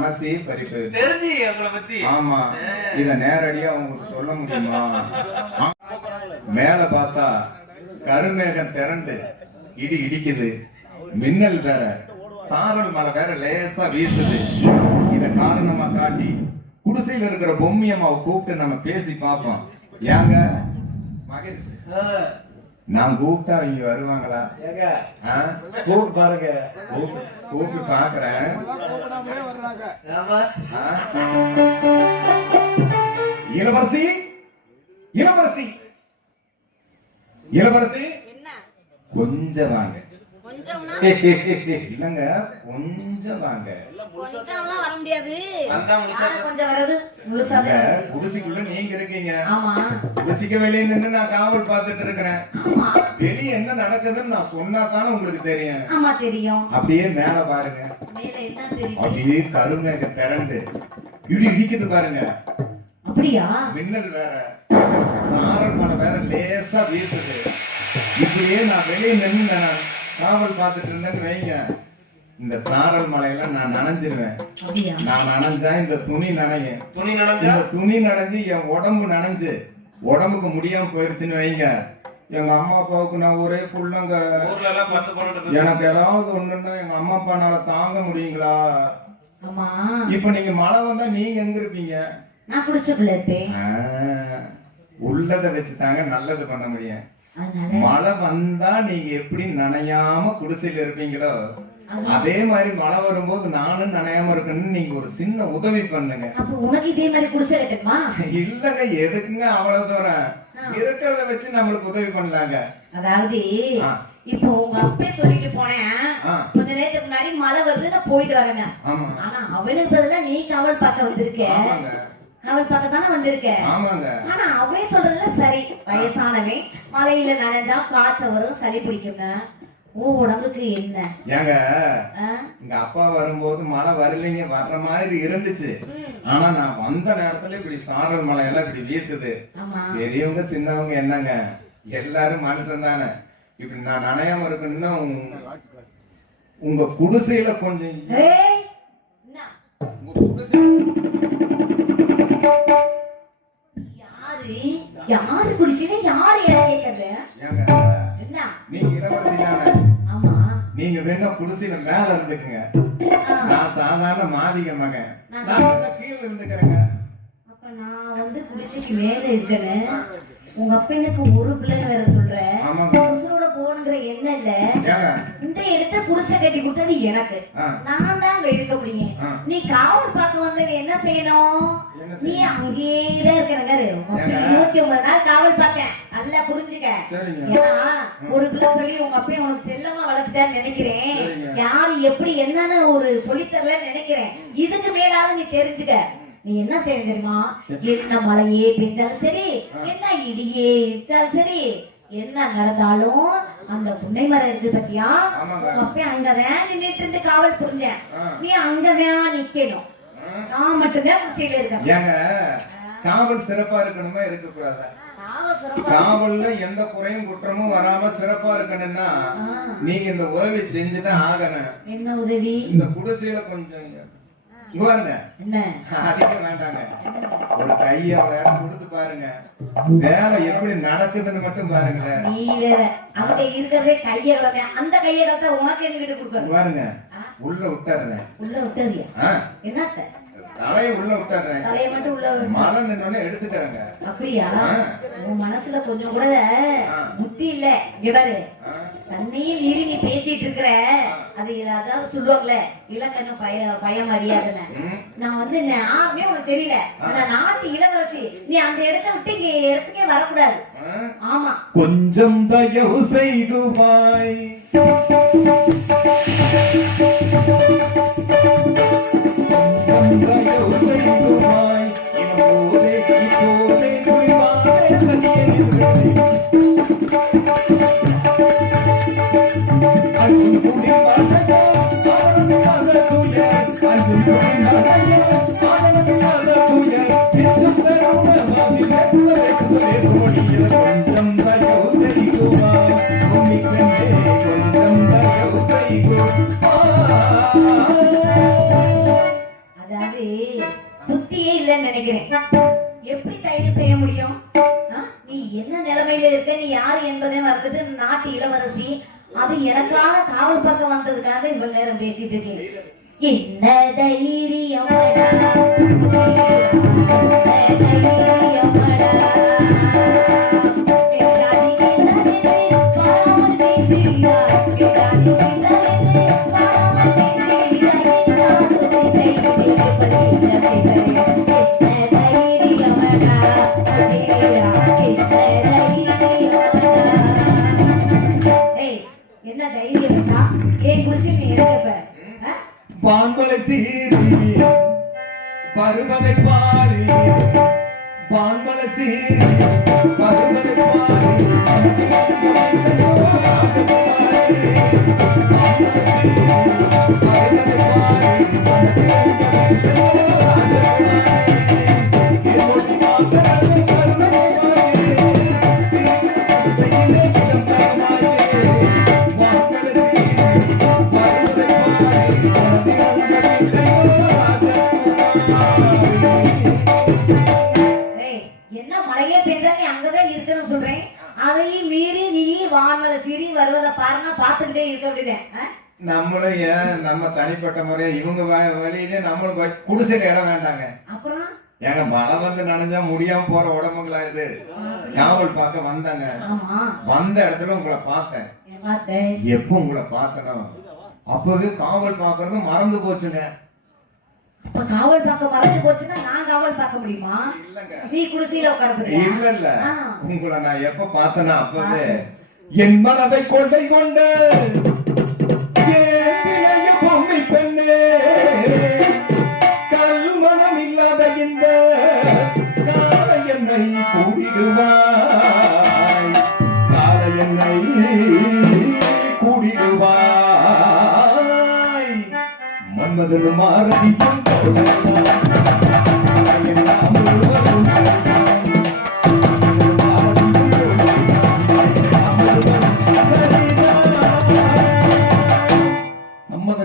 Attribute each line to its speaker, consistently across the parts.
Speaker 1: மனசே பறிப்பு.
Speaker 2: தெரிஞ்சு உங்களை பத்தி.
Speaker 1: ஆமா. இத நேரடியா உங்களுக்கு சொல்ல முடியுமா. மேல பார்த்தா கருமேகம் திரண்டு இடி இடிக்குது. மின்னல் வேற சாரல் மழை வேற லேசா வீசுது. இத காரணமா காட்டி குடிசையில இருக்கிற பொம்மியம்மாவை கூப்பிட்டு நம்ம பேசி பார்ப்போம். ஏங்க? மகேஷ். நான் கூப்பிட்டா இங்க வருவாங்களா?
Speaker 2: கூப்பிட்டு பாருங்க.
Speaker 1: கூப்பிட்டு பாக்குறேன்? இளவரசி? இளவரசி? இளவரசி?
Speaker 3: என்ன?
Speaker 1: கொஞ்சம் வாங்க. இல்லங்க கொஞ்சம் வாங்க
Speaker 3: கொஞ்சம்லாம் வர முடியாது. கொஞ்சம்
Speaker 1: குடிசைக்குள்ள நீங்க இருக்கீங்க.
Speaker 3: ஆமா.
Speaker 1: குடிசைக்கு வெளியே நின்னு நான் காவல் பார்த்துட்டு இருக்கிறேன்.
Speaker 3: ஆமா.
Speaker 1: வெளியே என்ன நடக்குதுன்னு நான் சொன்னா தானே உங்களுக்கு தெரியும்.
Speaker 3: ஆமா தெரியும்.
Speaker 1: அப்படியே மேல பாருங்க.
Speaker 3: மேல என்ன தெரியும்.
Speaker 1: அப்படியே கருமேக திரண்டு. இடி இடிக்குது பாருங்க.
Speaker 3: அப்படியா?
Speaker 1: மின்னல் வேற. சாரல் மழை வேற லேசா வீசுது. இப்படியே நான் வெளியே நின்று நான் காவல் பார்த்துட்டு இருந்தேன்னு வைங்க. இந்த சாரல் மலையெல்லாம் நான் நனைஞ்சிருவேன்.
Speaker 3: அப்படியா?
Speaker 1: நான் நனைஞ்சா இந்த துணி நனையும்.
Speaker 2: துணி நனைஞ்சா?
Speaker 1: இந்த துணி நனைஞ்சு என் உடம்பு நனைஞ்சு. உடம்புக்கு முடியாம போயிருச்சுன்னு வைங்க. எங்க அம்மா அப்பாவுக்கு நான் ஒரே புள்ளங்க. எனக்கு ஏதாவது ஒண்ணுன்னா எங்க அம்மா அப்பானால தாங்க முடியுங்களா? இப்ப நீங்க மழை வந்தா நீங்க எங்க இருப்பீங்க? உள்ளத வச்சு தாங்க நல்லது பண்ண முடியும். மழை வந்தா நீங்க எப்படி நனையாம குடிசையில இருப்பீங்களோ அதே மாதிரி மழை வரும்போது நானும் நனையாம இருக்கணும்னு நீங்க ஒரு சின்ன உதவி பண்ணுங்க.
Speaker 3: உனக்கு இதே மாதிரி குடிசை கட்டுமா
Speaker 1: இல்லங்க எதுக்குங்க அவ்வளவு தூரம்? இருக்கிறத வச்சு நம்மளுக்கு உதவி பண்ணலாங்க.
Speaker 3: அதாவது. இப்போ உங்க அப்பே சொல்லிட்டு போனேன். கொஞ்ச நேரத்துக்கு முன்னாடி மழை வருது நான் போயிட்டு வரேன் ஆனா அவளுக்கு பதிலா நீ காவல் பார்க்க வந்திருக்க காவல் பார்க்க தானே ஆனா அவன் சொல்றதுல சரி. வயசானவன் மழையில நனைஞ்சா காய்ச்சல் வரும் சளி பிடிக்குங்க ஓ உடம்புக்கு என்ன?
Speaker 1: ஏங்க? எங்க அப்பா வரும்போது மழை வரலைங்க வர்ற மாதிரி இருந்துச்சு. ஆனா நான் வந்த நேரத்துல இப்படி சாரல் மழை எல்லாம் இப்படி வீசுது. பெரியவங்க சின்னவங்க என்னங்க? எல்லாரும் மனுஷன் தானே. இப்படி நான் நனையாம இருக்கணும்னா உங்க- குடிசையில கொஞ்சம்? உங்க குடிசை
Speaker 3: யாரு குடிசையில யாரு
Speaker 1: ஏங்க
Speaker 3: என்ன?
Speaker 1: நீங்க இளவரசி தானே
Speaker 3: ஆமா.
Speaker 1: நீங்க வேணா குடிசையில மேல இருந்துக்குங்க. நான் சாதாரண மாதிக மகன்.
Speaker 3: நான்
Speaker 1: கீழே இருந்துக்கிறேங்க.
Speaker 3: அப்ப நான் வந்து குடிசைக்கு மேல இருக்கேன்னு உங்க அப்பா எனக்கு ஒரு பிள்ளைன்னு வேற சொல்ற.
Speaker 1: ஆமாங்க.
Speaker 3: போகணுங்கிற எண்ணம் இல்ல. குடிசை கட்டி கொடுத்தது எனக்கு. நான் தான் அங்க இருக்க முடியும். நீ காவல் பார்க்க வந்தவன் என்ன செய்யணும்? நீ? அங்கேயே இருக்கிறாரு இருபத்தி ஒன்பது நாள் காவல் பார்த்தேன் நல்லா புரிஞ்சுக்க. ஏன்னா ஒரு பிள்ளை சொல்லி உங்க அப்பா உனக்கு செல்லமா வளர்த்துட்டான்னு நினைக்கிறேன். யாரு எப்படி என்னன்னு ஒரு சொல்லித்தரல நினைக்கிறேன். இதுக்கு மேலாவது நீ தெரிஞ்சுக்க. நீ என்ன செய்ய தெரியுமா? என்ன? மழையே பெஞ்சாலும் சரி என்ன இடியே இடிச்சாலும் சரி என்ன நடந்தாலும் அந்த புன்னை மரம் இருக்கு பத்தியா? அப்பா அங்கதான் நின்னுட்டு இருந்து காவல் புரிஞ்சேன். நீ அங்கதான் நிக்கணும். நான் மட்டும்தான் குடிசையில இருக்கேன்.
Speaker 1: காவல் சிறப்பா இருக்கணுமா
Speaker 3: காவல் சிறப்பா
Speaker 1: காவல்ல எந்த குறையும் குற்றமும் வராம சிறப்பா இருக்கணும்னா நீங்க இந்த உதவி செஞ்சுதான் ஆகணும்.
Speaker 3: என்ன உதவி?
Speaker 1: இந்த குடிசையில கொஞ்சம் இங்க பாருங்க வேண்டாங்க. ஒரு இடம் கொடுத்து பாருங்க. வேலை எப்படி நடக்குதுன்னு மட்டும் பாருங்களேன்.
Speaker 3: நீ வேற அங்க இருக்கிறதே கையை அந்த கையை கலத்த உனக்கு என்கிட்ட கொடுக்கறது
Speaker 1: பாருங்க உள்ள விட்டுறேன்.
Speaker 3: உள்ள விட்டுறியா?
Speaker 1: ஆ,
Speaker 3: என்னத்த?
Speaker 1: தலையை உள்ள விட்டுறேன்.
Speaker 3: தலையை மட்டும் உள்ள.
Speaker 1: மழை நின்னோடனே எடுத்துக்கிறேங்க.
Speaker 3: அப்படியா. உன் மனசுல கொஞ்சம் கூட
Speaker 1: ஆ.
Speaker 3: புத்தி இல்ல.
Speaker 1: ஆ,
Speaker 3: தன்னையும் மீறி நீ பேசிட்டு இருக்கிற. அது அதாவது சொல்லுவாங்கல்ல இலக்கண பய பய மரியாதைன்னு நான் வந்து யாருமே உனக்கு தெரியல. நான் நாட்டு இளவரசி நீ அந்த இடத்த விட்டு இங்க இடத்துக்கே வரக்கூடாது. ஆமா.
Speaker 1: கொஞ்சம் தயவு செய்துவாய் தயவு செய்துவாய்.
Speaker 3: இல்லைன்னு நினைக்கிறேன் எப்படி தைரியம் செய்ய முடியும் நீ என்ன நிலைமையில இருக்க நீ யாரு என்பதை மறந்துட்டு நாட்டு இளவரசி அது எனக்காக காவல் பக்கம் வந்ததுக்காக இவ்வளவு நேரம் பேசிட்டு இருக்கேன் என்ன தைரியம் Thank you. என்ன தைரியம் வேண்டா? ஏன் குடிச்சு நீ எடுக்கப்ப
Speaker 1: பான்பலை சீரி பருவதை பாரி. பான்பலை சீரி பருவதை பாரி.
Speaker 3: அங்கதான் இருக்கணும்னு சொல்றேன். அதையும் மீறி நீ வானல சிரி வருவதை பாருங்க பார்த்துட்டே இருக்க வேண்டியதேன்?
Speaker 1: நம்மளும் ஏன் நம்ம தனிப்பட்ட முறையா இவங்க வழியிலே நம்மளும் குடிசைக்கு இடம் வேண்டாங்க.
Speaker 3: அப்புறம்?
Speaker 1: ஏங்க மழை வந்து நனைஞ்சா முடியாம போற உடம்புங்களா இது? காவல் பார்க்க வந்தாங்க. வந்த இடத்துல உங்களை பார்த்தேன். எப்போ உங்களை பார்த்தனோ? அப்பவே காவல் பார்க்கறது மறந்து போச்சுங்க.
Speaker 3: இப்ப காவல் பார்க்க மறைஞ்சு போச்சுன்னா நான் காவல் பார்க்க முடியுமா? நீ குடிசையில உட்கார
Speaker 1: இல்ல இல்ல. உங்களை நான் எப்ப பார்த்தேன்னா அப்பவே என் மனதை கொண்ட இளைய பொம்மை பெண்ணே. கல்மணம் இல்லாத இந்த கால என்னை கூடிடுவாய். கால என்னை கூடிடுவாய். மன்மதன் சம்மதம்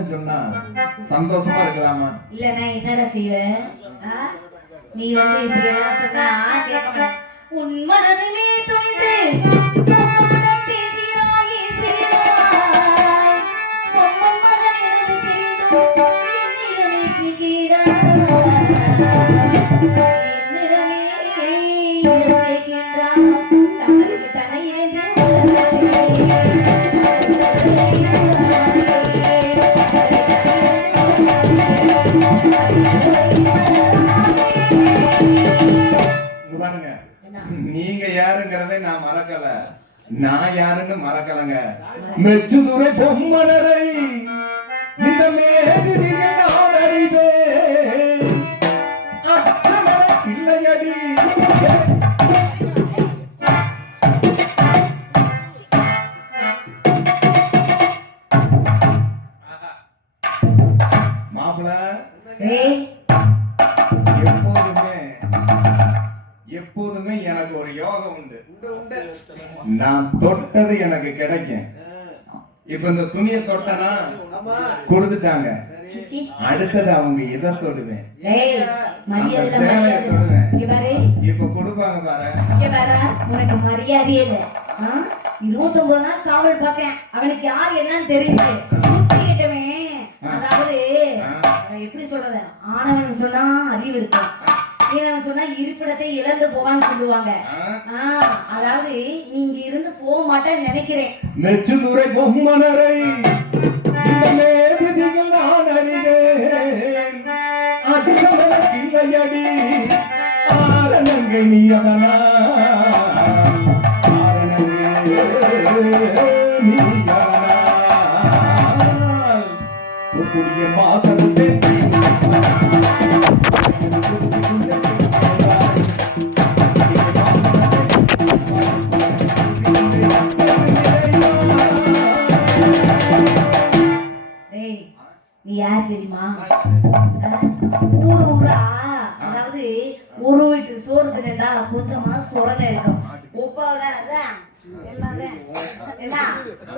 Speaker 1: சொன்னா சந்தோஷமா இருக்கலாமா?
Speaker 3: இல்ல நான் என்னடா செய்வேன்? நீ வந்து இப்படி எல்லாம் சொன்னா கேட்க உன் மனதுமே துணிந்தேன்
Speaker 1: நீங்க யாருங்கிறதை நான் மறக்கல. நான் யாருன்னு மறக்கலங்க. மெச்சுதுரை பொம்மனரை இந்த மேதிரி கிடைக்கும். இப்ப இந்த துணியை தொட்டனா கொடுத்துட்டாங்க. அடுத்தது அவங்க இதை தொடுவேன்? சேலையை தொடுவேன். இப்ப கொடுப்பாங்க பாரு.
Speaker 3: உனக்கு மரியாதையே இல்ல. ஆ? இருபத்தொன்பது நாள் காவல் பார்த்தேன். அவனுக்கு யார் என்னன்னு தெரியுது. அதாவது அதை எப்படி சொல்றது? ஆணவன் சொன்னா அறிவு இருக்கும் ஈனவன் சொன்னா இருப்பிடத்தை இழந்து போவான்னு சொல்லுவாங்க. அதாவது நீங்க இருந்து போக மாட்டேன்னு நினைக்கிறேன்.
Speaker 1: மெச்சுதுரை பொம்மனரை பிள்ளையடி ஆரணங்கை நீ மாதம்
Speaker 3: டேய் நீ யார் தெரியுமா ஊர் ஊரா அதாவது ஒரு வீட்டு சோறு தின்னா கொஞ்சமா சொரணை இருக்கும் உப்பா அதான், அதான். என்ன?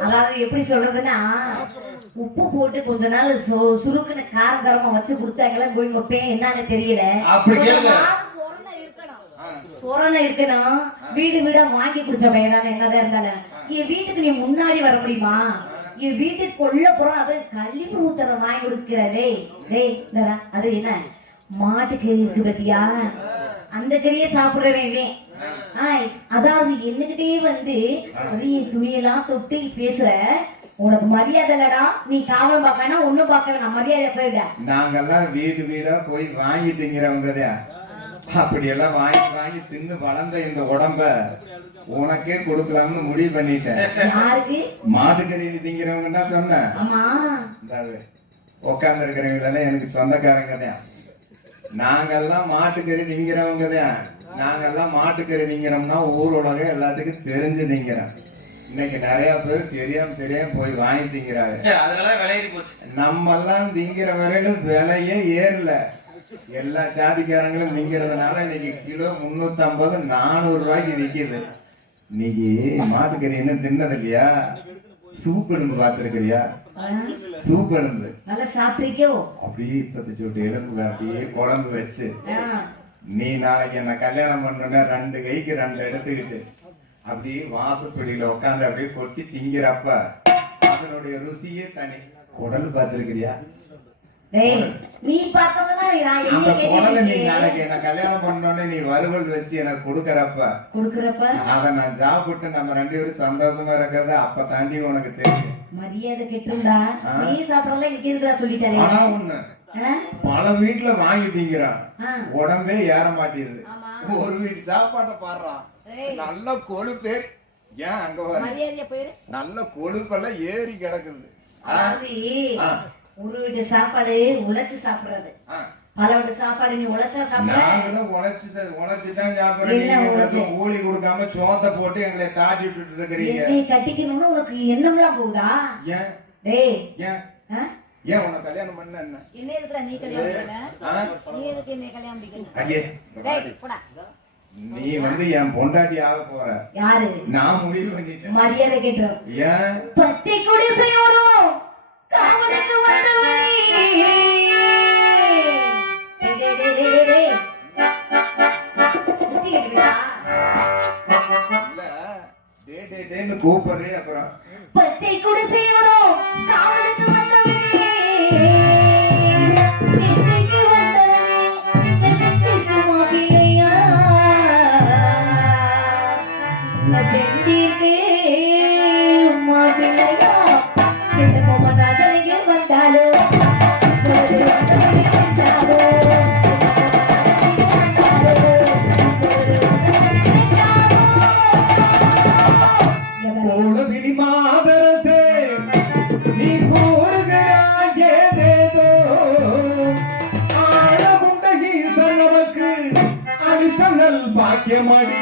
Speaker 3: அதாவது எப்படி சொல்றதுன்னா உப்பு போட்டு கொஞ்ச நாள் சுருக்குன்னு காரமா வச்சு கொடுத்தாங்களா கோயிங்க பேன் என்னன்னு தெரியல. சொரணை இருக்கணும். வீடு வீடா வாங்கி குடிச்ச பையன் தானே என்னதான் இருந்தாலும். என் வீட்டுக்கு நீ முன்னாடி வர முடியுமா? என் வீட்டுக்கு கொல்ல போறோம் அது கழிவு ஊத்தற வாங்கி கொடுக்கிற டேய் டேய் அது என்ன? மாட்டுக்கு இருக்கு பத்தியா? அந்த கறியை சாப்பிடுறவன். ஆய், அதாவது என்னகிட்டே வந்து துணியெல்லாம் தொட்டு பேசுற உனக்கு மரியாதை இல்லடா. நீ காவலம் பார்க்க வேணாம் ஒண்ணும் பார்க்க வேணாம். மரியாதை போயிட.
Speaker 1: நாங்கெல்லாம் வீடு வீடா போய் வாங்கி திங்கிறவங்க அப்படியெல்லாம் வாங்கி வாங்கி தின்னு வளர்ந்த இந்த உடம்ப உனக்கே கொடுக்கலாம்னு முடிவு பண்ணிட்டேன்.
Speaker 3: யாருக்கு?
Speaker 1: மாட்டுக்கறி திங்கிறவங்க தான் சொன்னேன். உட்கார்ந்து இருக்கிறவங்க எனக்கு சொந்தக்காரங்க தான் நாங்கெல்லாம் மாட்டுக்கறி திங்கிறவங்க தான் நாங்கெல்லாம் மாட்டுக்கறி திங்கிறோம்னா ஊர் உலகம் எல்லாத்துக்கும் தெரிஞ்சு திங்கிறோம் இன்னைக்கு நிறைய பேர் தெரியாம தெரியாம போய் வாங்கி திங்கிறாங்க
Speaker 2: அதனால விளையாடி போச்சு.
Speaker 1: நம்ம எல்லாம் திங்கிற வரையிலும் விலையே ஏறல. எல்லா ஜாதிக்காரங்களும் திங்கிறதுனால இன்னைக்கு கிலோ முன்னூத்தி ஐம்பது நானூறு ரூபாய்க்கு விக்குது. இன்னைக்கு மாட்டுக்கறி என்ன தின்னது இல்லையா? சூப் எலும்பு பார்த்திருக்கிறியா?
Speaker 3: ஆ,
Speaker 1: சூப் எலும்பு
Speaker 3: நல்லா சாப்பிட்டிருக்கோ
Speaker 1: அப்படியே பத்து சூட்டு எலும்புல அப்படியே குழம்பு வச்சு நீ நாளைக்கு என்ன கல்யாணம் பண்ணணும்னா ரெண்டு கைக்கு ரெண்டு எடுத்துக்கிட்டு அப்படியே வாசப்படியில உட்காந்து அப்படியே கொட்டி திங்கிறப்ப அதனுடைய ருசியே தனி குடல் பார்த்திருக்கிறியா அந்த குடலை நீ நாளைக்கு என்ன கல்யாணம் நீ வறுவல் வச்சு எனக்கு கொடுக்கறப்ப
Speaker 3: கொடுக்குறப்ப
Speaker 1: அதை நான் சாப்பிட்டு நம்ம ரெண்டு பேரும் சந்தோஷமா இருக்கிறது அப்ப தாண்டி உனக்கு தெரியும்
Speaker 3: மரியாதை கெட்டுண்டா
Speaker 1: ஆ.
Speaker 3: நீ சாப்பிடலாம் இங்க இருக்கிறா சொல்லிட்டாலே
Speaker 1: ஆனா ஒண்ணு
Speaker 3: ஆ?
Speaker 1: பல வீட்டுல வாங்கி திங்கிறான். உடம்பே ஏற மாட்டேங்குது. ஒரு வீட்டு சாப்பாட்டை பாடுறான். நல்ல கொழுப்பு ஏன் அங்க வர? நல்ல கொழுப்பெல்லாம் ஏறி கிடக்குது.
Speaker 3: ஒரு வீட்டு சாப்பாடு உழைச்சு சாப்பிடுறது. பல வீட்டு சாப்பாடு நீ உழைச்சா சாப்பிடுற
Speaker 1: நீங்க
Speaker 3: உழைச்சு?
Speaker 1: ஏதாச்சும் ஊழி கொடுக்காம சோத்தை போட்டு எங்களை தாட்டி விட்டுட்டு இருக்கிறீங்க
Speaker 3: என்னை கட்டிக்கணும்னு உனக்கு எண்ணம்லாம் போகுதா?
Speaker 1: ஏன்?
Speaker 3: டேய்.
Speaker 1: ஏன்? ஏன் உனக்கு கல்யாணம் பண்ண என்ன?
Speaker 3: என்ன நீ கல்யாணம்?
Speaker 1: ஆ?
Speaker 3: நீ எதுக்கு என்னை கல்யாணம் பண்ணிக்கணும்
Speaker 1: ஐயே,
Speaker 3: போடா.
Speaker 1: நீ வந்து என் பொண்டாட்டி ஆக போற.
Speaker 3: யாரு?
Speaker 1: நான் முடிவு பண்ணிட்டேன்.
Speaker 3: மரியாதை கேட்டுரும்
Speaker 1: ஏன்?
Speaker 3: பத்தி குடிசை வரும் காவலுக்கு வந்தவனே. டேய், டேய், டேய், டேய், டேய்,
Speaker 1: பாக்கியமடி.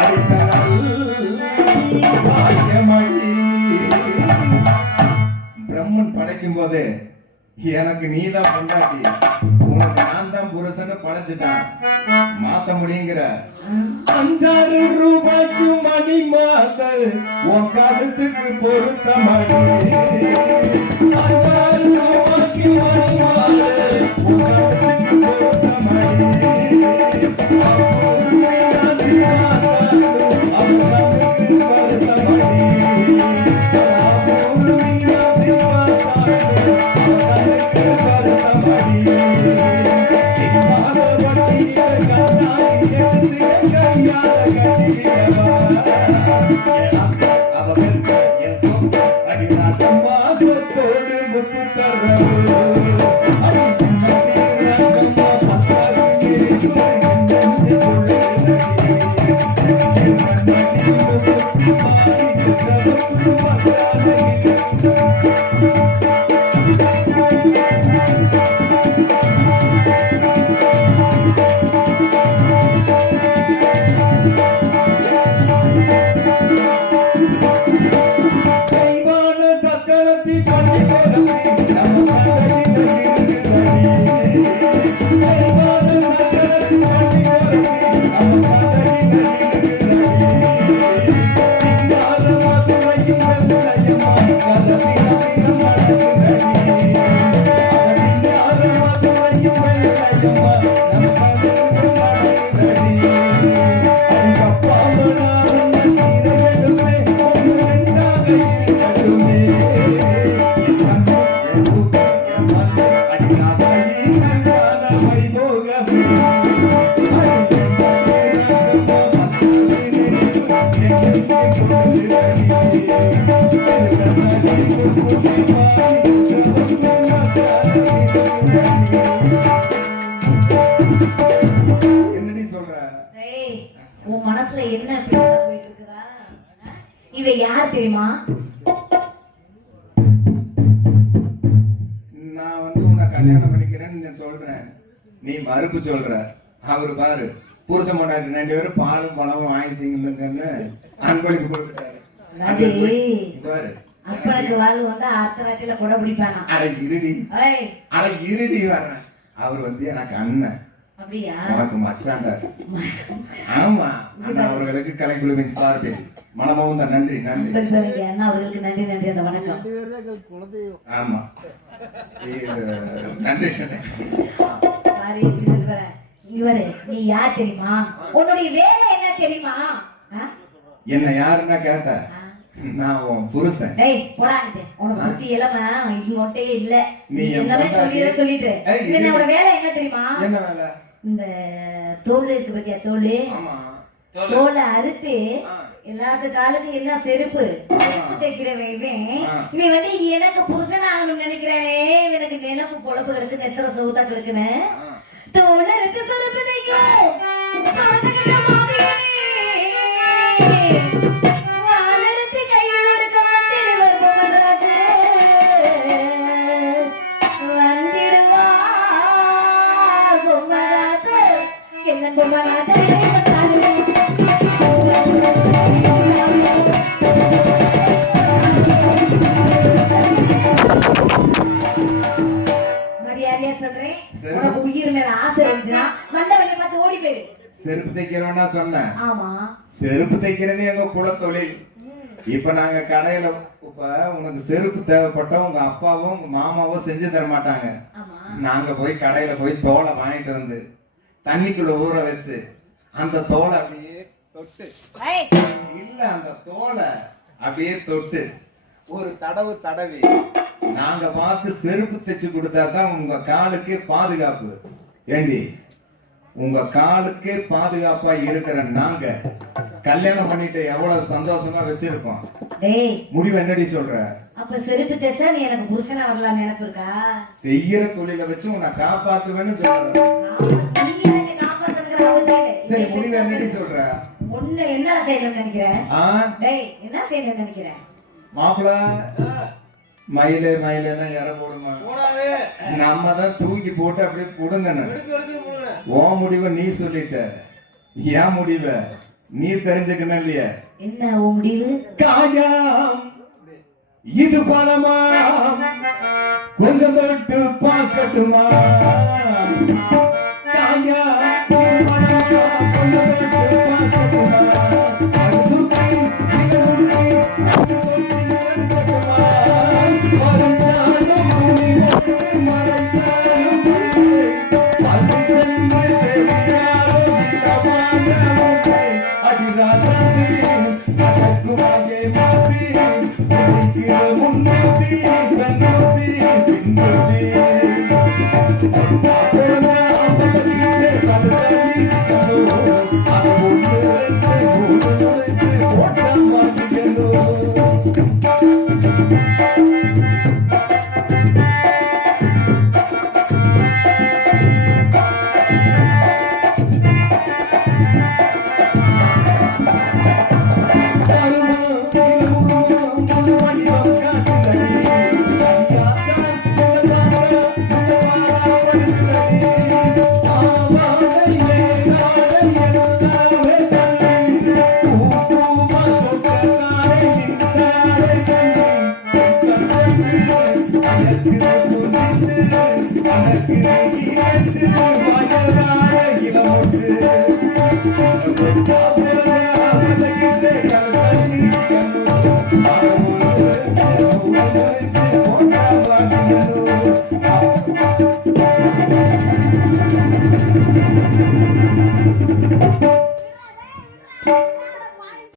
Speaker 1: அளித்த பாக்கியமடி. பிரம்மன் படைக்கும் போதே எனக்கு நீதான் பொண்டாட்டி. உனக்கு நான் தான் புருஷன்னு படைச்சிட்டான். மாத்த முடியுங்கிற. அஞ்சாறு ரூபாய்க்கு மணி மாதல் உன் கருத்துக்கு பொருத்த மணி அஞ்சாறு ரூபாய்க்கு மணி மாதல் உன் கருத்துக்கு பொருத்த கல்யாணம் பண்ணிக்கிறேன்னு சொல்றேன். நீ மறுப்பு சொல்ற. அவரு பாரு புருஷன் பொண்டாட்டி ரெண்டு பேரும் பாலும் பழமும் வாங்கிட்டீங்கன்னு அன்பளிப்பு கொடுத்துட்டாரு. பாரு.
Speaker 3: அப்பனுக்கு வாழ் வந்து அர்த்தராத்திரில கொடை பிடிப்பானா?
Speaker 1: அட இருடி. அட இருடி வர்றேன் அவர் வந்து எனக்கு அண்ணன். உனக்கு மச்சாண்டா ஆமா அண்ணா அவர்களுக்கு கலைக்குழுவின் சார்பில் மனமாவும் தான் நன்றி. நன்றி
Speaker 3: உங்களுக்கு நன்றி, அண்ணா அவர்களுக்கு நன்றி நன்றி. அந்த வணக்கம்.
Speaker 1: ஆமா. இது, நன்றி சொன்னேன்
Speaker 3: பாரு எப்படி சொல்ற? இவரு நீ யார் தெரியுமா? உன்னுடைய வேலை என்ன தெரியுமா?
Speaker 1: என்ன யாருன்னா கேட்ட. நான் உன் புருஷன்.
Speaker 3: டேய் உனக்கு புத்தி எல்லாமே இங்கோட்டே இல்ல.
Speaker 1: நீ
Speaker 3: எல்லாமே சொல்லிட்டு.
Speaker 1: இது-
Speaker 3: என்னோட வேலை என்ன தெரியுமா?
Speaker 1: என்ன வேலை?
Speaker 3: இந்த தோல் இருக்கு பத்தியா தோல்
Speaker 2: தோல்.
Speaker 3: அறுத்து. எல்லாத்து காலுக்கு எல்லாம் செருப்பு தைக்கிறவன் இவன்.
Speaker 1: இவன்
Speaker 3: வந்து எனக்கு புருஷன் ஆகணும்னு நினைக்கிறானே இவனுக்கு நினைப்பு பொழப்பு கிடக்கு நெத்திர சவுத்தா கிடக்குன்னு. தோலை எடுத்து செருப்பு தைக்கும்
Speaker 1: செருப்பு தைக்கிறோம்னா சொன்னேன். செருப்பு தைக்கிறது எங்க குலத்தொழில் இப்ப நாங்க கடையில இப்ப உனக்கு செருப்பு தேவைப்பட்டா உங்க அப்பாவும் உங்க மாமாவும் செஞ்சு தர மாட்டாங்க. நாங்க போய் கடையில போய் தோலை வாங்கிட்டு வந்து தண்ணிக்குள்ள ஊற வச்சு அந்த தோலை அப்படியே தொட்டு.
Speaker 3: ஏய்,
Speaker 1: இல்ல அந்த தோலை அப்படியே தொட்டு. ஒரு தடவு தடவி. நாங்க பார்த்து செருப்பு தைச்சு கொடுத்தா தான் உங்க காலுக்கு பாதுகாப்பு. ஏண்டி? உங்க காலுக்கு பாதுகாப்பா இருக்கிற நாங்க கல்யாணம் பண்ணிட்டு எவ்வளவு சந்தோஷமா வச்சிருக்கோம்.
Speaker 3: டேய்.
Speaker 1: முடிவு என்னடி சொல்ற?
Speaker 3: அப்ப செருப்பு தைச்சா நீ எனக்கு புருஷனா வரலாம் நினைப்பு இருக்கா?
Speaker 1: செய்யற தொழிலை வச்சு உன்னை காப்பாத்துவேன்னு சொல்ற. சரி
Speaker 3: இதை
Speaker 1: முடிவு என்னடி
Speaker 3: பெத்தவங்க
Speaker 1: சொல்ற.
Speaker 3: உன்னை என்ன செய்யணும்னு நினைக்கிறேன்? டேய் என்ன செய்யணும்னு நினைக்கிறேன்?
Speaker 1: மாப்பிள மயிலே மயிலேன்னா இற போடுமா? நம்ம தான் தூக்கி போட்டு அப்படியே புடுங்கணும் ஓ முடிவை நீ சொல்லிட்ட. ஏன் முடிவ நீ தெரிஞ்சுக்கணும் இல்லையா?
Speaker 3: என்ன முடிவு?
Speaker 1: காயாம். இது பணமா? கொஞ்சம் தொட்டு பார்க்கட்டுமா? Thank you.
Speaker 4: Música